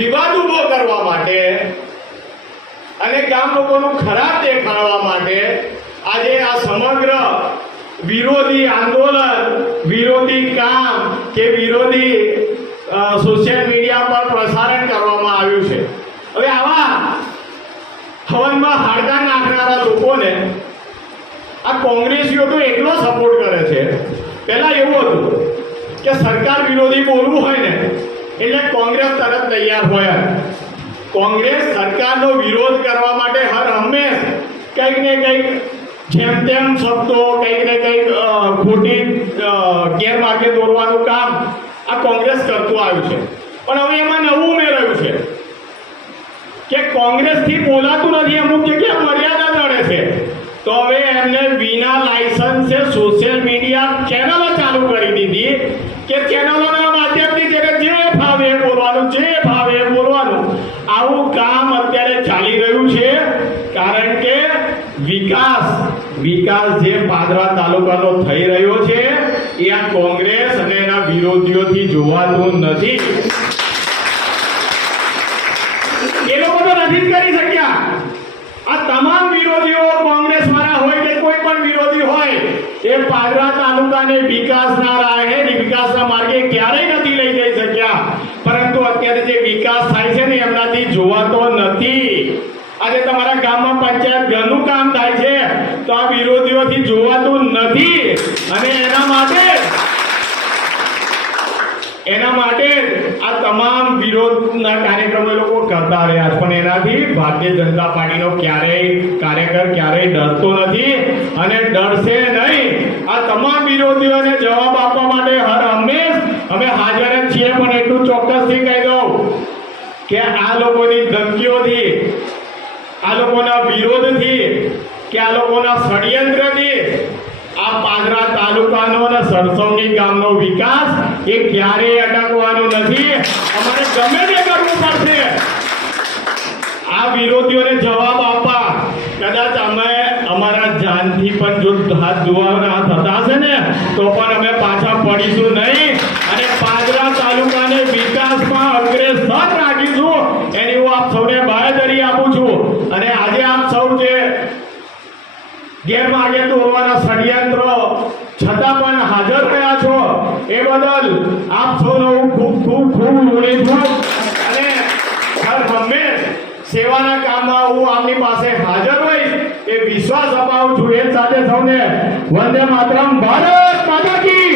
વિવાદ ઊભો કરવા માટે અને ગામ લોકોનું ખરાબ દેખાડવા માટે આજે આ સમગ્ર વિરોધી આંદોલન, વિરોધી કામ કે વિરોધી સોશિયલ મીડિયા પર પ્રસારણ કરવામાં આવ્યું છે. હવે આવા હવનમાં હાડકા નાખનારા લોકોને આ કોંગ્રેસીઓ તો એટલો સપોર્ટ કરે છે. પહેલા એવું હતું કે સરકાર વિરોધી બોલવું હોય એટલે કોંગ્રેસ તરત તૈયાર હોય. કોંગ્રેસ સરકારનો વિરોધ કરવા માટે હર હંમેશ કંઈક ને કંઈક જેમ તેમ શબ્દો, કંઈક ને કંઈક ખોટી ગેરમાર્ગે દોરવાનું કામ આ કોંગ્રેસ કરતું આવ્યું છે. પણ હવે એમાં નવું ઉમેરાયું છે કે કોંગ્રેસથી બોલાતું નથી, અમુક જગ્યાએ મર્યાદા નડે છે. તો હવે એમને વિના લાયસન્સે સોશિયલ મીડિયા ચેનલો ચાલુ કરી દીધી કે ચેનલોના બોલવાનું એ બોલવાનું. આવું કામ અત્યારે ચાલી રહ્યું છે, કારણ કે વિકાસ વિકાસ જે પાદરા તાલુકાનો થઈ રહ્યો છે, એ આ કોંગ્રેસ અને એના વિરોધીઓથી જોવાતું નથી. એ લોકો તો નથી કરી શક્યા. આ તમામ વિરોધીઓ કોંગ્રેસ વાળા હોય કે કોઈ પણ વિરોધી હોય, એ પાદરા તાલુકાને વિકાસના રાહે, વિકાસના માર્ગે ક્યારેય નથી લઈ જઈ શક્યા પરંતુ અત્યારે જે વિકાસ થાય છે ને એમનાથી જોવાતો નથી આજે તમારા ગામમાં પંચાયત ઘરનું કામ થાય છે, તો આ વિરોધીઓથી જોવાતું નથી. અને એના માટે એના માટે આ તમામ વિરોધના કાર્યક્રમો લોકો કરતા રહ્યા પણ એનાથી ભારતીય જનતા પાર્ટીનો ક્યારેય કાર્યકર ક્યારેય ડરતો નથી અને ડરશે નહીં. આ તમામ વિરોધીઓને જવાબ આપવા માટે હર હંમેશ અમે હાજર જ છીએ પણ એટલું ચોક્કસથી કહી દઉં કે આ લોકોની ધમકીઓથી, આ લોકોના વિરોધથી, કે આ લોકોના ષડયંત્રથી આ પાદરા તાલુકાનો અને સરસંગી ગામનો વિકાસ એ ક્યારેય અટકવાનો નથી. અમારે ગમે તે કરવું પડશે. આ વિરોધીઓને જવાબ આપવા કદાચ અમે અમારા જાનથી પણ જો હાથ ધોવાના થતા હશે ને, તો પણ અમે પાછા પડીશું નહીં અને પાદરા તાલુકાને વિકાસમાં અગ્રેસર રાખીશું એની હું આપ સૌને બાહેધરી આપું છું અને આજે આપ સૌ જે ગેરમાર્ગે દોરવાના ષડયંત્રો, છતાં પણ હાજર રહ્યા છો, એ બદલ આપ સૌનો હું ખૂબ ખૂબ ખૂબ ઋણી છું. અને સર હંમેશ સેવાના કામમાં હું આપની પાસે હાજર હોઈશ એ વિશ્વાસ અપાવું છું. એ સાથે સૌને વંદે માતરમ, ભારત માતા કી